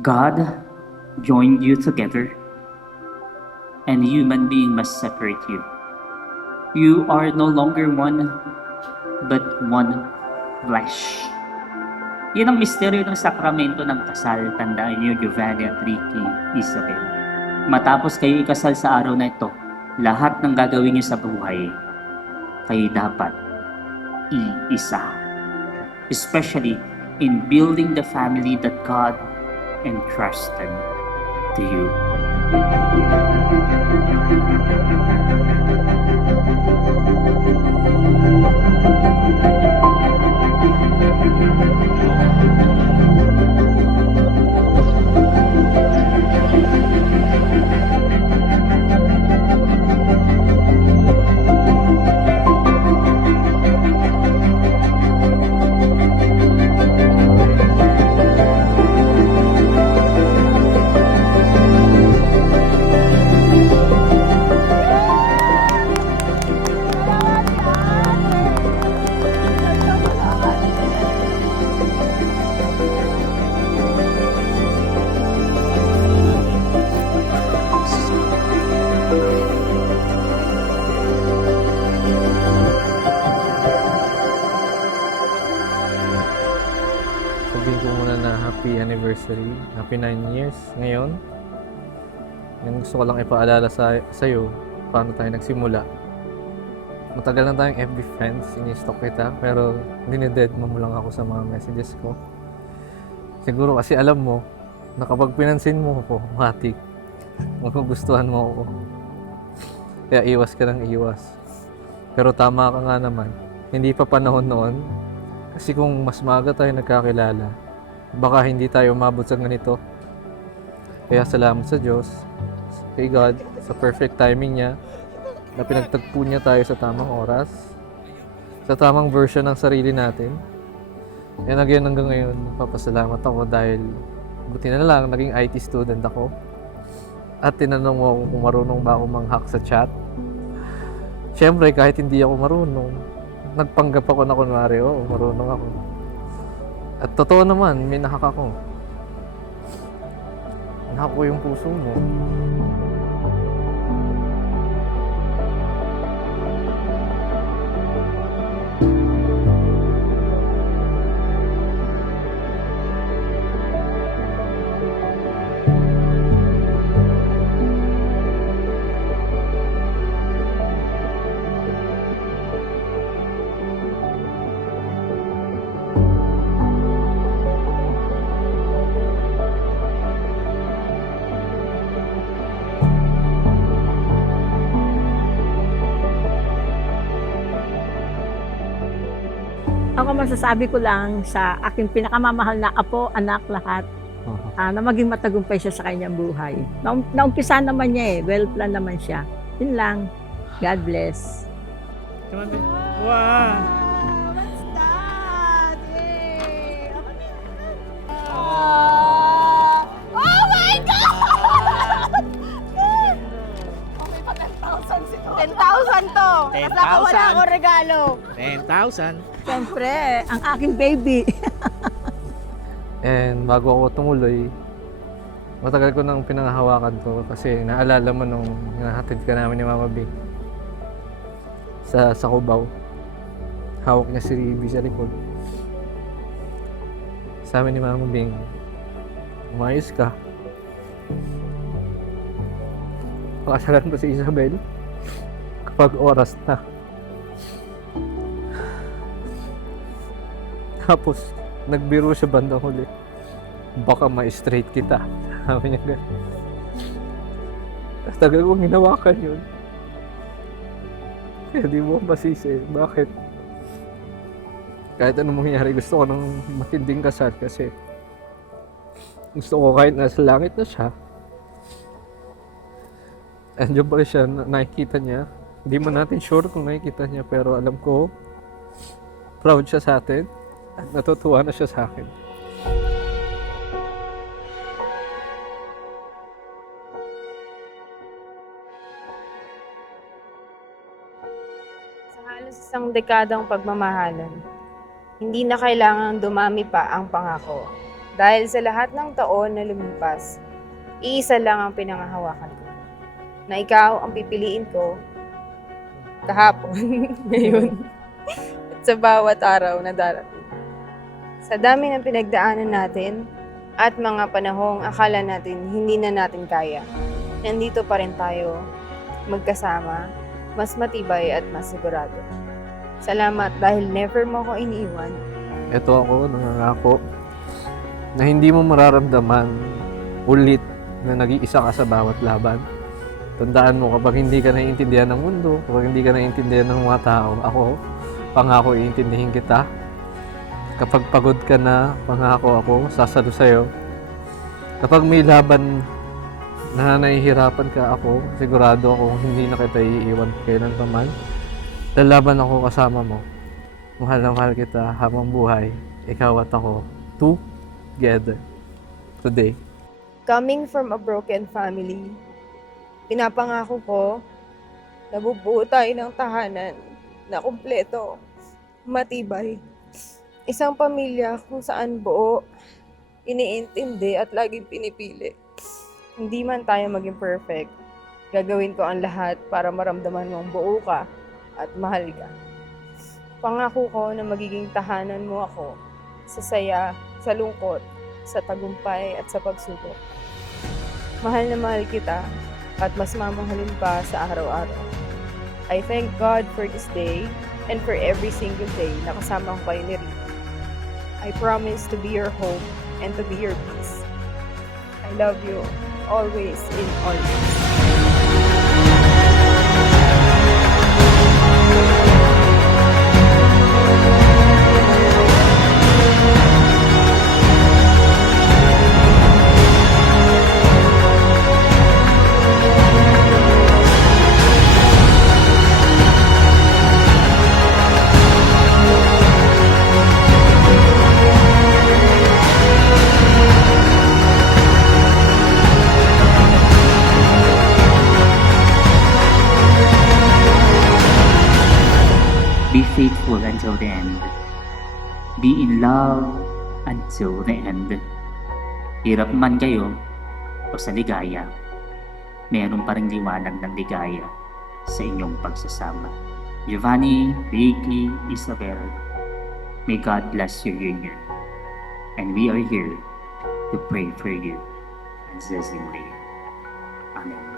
God joined you together, and human being must separate you. You are no longer one, but one flesh. Yun ang misteryo ng sakramento ng kasal. Tandaan niyo, Giovanni at Ricky, Isabel. Matapos kayo ikasal sa araw na ito, lahat ng gagawin niyo sa buhay, kayo dapat iisa. Especially in building the family that God entrusted to you. Sabihin ko muna na happy anniversary, happy 9 years ngayon. Yan, gusto ko lang ipaalala sa'yo paano tayo nagsimula. Matagal na tayong FB friends, ini-stalk kita, pero dinededma mo lang ako sa mga messages ko. Siguro kasi alam mo, na kapag pinansin mo ako, matik, magugustuhan mo ako. Kaya iwas ka ng iwas. Pero tama ka nga naman, hindi pa panahon noon. Kasi kung mas maaga tayo nagkakilala, baka hindi tayo umabot sa ganito. Kaya salamat sa Diyos, kay God, sa perfect timing niya, na pinagtagpo niya tayo sa tamang oras, sa tamang version ng sarili natin. And again, hanggang ngayon, papasalamat ako dahil buti na lang, naging IT student ako. At tinanong mo ako kung marunong ba ako mang-hack sa chat. Siyempre, kahit hindi ako marunong, nagpanggap ako na kunwari, marunong ako. At totoo naman, may nahak ako. Nahak ko yung puso mo. Ako masasabi ko lang sa aking pinakamamahal na apo, anak, lahat, na maging matagumpay siya sa kanyang buhay. Naumpisa naman niya well plan naman siya. Yun lang. God bless. Come on, babe. Wow! What's that? Yay! Oh my God! Okay pa, 10,000 si 10,000 to. Basta ako wala 10,000. akong regalo. 10,000. Siyempre, ang aking baby. And bago ako tumuloy, matagal ko nang pinanghahawakan to kasi naalala mo nung hinahatid ka namin ni Mama Bing sa Cubao. Hawak niya si Riby sa likod. Sabi ni Mama Bing, umayos ka. Pakasalan mo si Isabel kapag oras na. Tapos, nagbiro siya bandang huli. Baka ma-straight kita. Sabi niya gano'n. Tapos tagal kong hinawakan yun. Kaya di mo masisi. Bakit? Kahit anong mangyari, gusto ko ng matinding kasal kasi gusto ko kahit nasa langit na siya. Andiyan pa rin siya, nakikita niya. Hindi man natin sure kung nakikita niya, pero alam ko, proud siya sa atin. At natutuwa na siya sa akin. Sa halos isang dekadang pagmamahalan, hindi na kailangang dumami pa ang pangako. Dahil sa lahat ng taon na lumipas, iisa lang ang pinangahawakan ko. Na ikaw ang pipiliin ko kahapon, ngayon, at sa bawat araw na darating. Sa dami ng pinagdaanan natin at mga panahong akala natin hindi na natin kaya, nandito pa rin tayo magkasama, mas matibay at mas sigurado. Salamat dahil never mo ko iniiwan. Ito ako, nangangako na hindi mo mararamdaman ulit na nag-iisa ka sa bawat laban. Tandaan mo, kapag hindi ka naiintindihan ng mundo, kapag hindi ka naiintindihan ng mga tao, ako, pangako iintindihin kita. Kapag pagod ka na, pangako ako, sasalo sa'yo. Kapag may laban na nahihirapan ka, ako, sigurado ako hindi na kita iiwan kailan pa man. Lalaban ako kasama mo. Mahal na mahal kita habang buhay. Ikaw at ako, together. Today. Coming from a broken family, pinapangako ko na bubuo tayo ng tahanan na kumpleto, matibay. Isang pamilya kung saan buo, iniintindi at laging pinipili. Hindi man tayo maging perfect, gagawin ko ang lahat para maramdaman mong buo ka at mahal ka. Pangako ko na magiging tahanan mo ako sa saya, sa lungkot, sa tagumpay at sa pagsubok. Mahal na mahal kita at mas mamahalin pa sa araw-araw. I thank God for this day and for every single day na kasama ko kayo ni Ricky. I promise to be your hope and to be your peace. I love you always in always. Be faithful until the end. Be in love until the end. Hirap man kayo o sa ligaya, meron pa ring liwanag ng ligaya sa inyong pagsasama. Giovanni, Ricky, Isabel, may God bless your union. And we are here to pray for you unceasingly. Amen.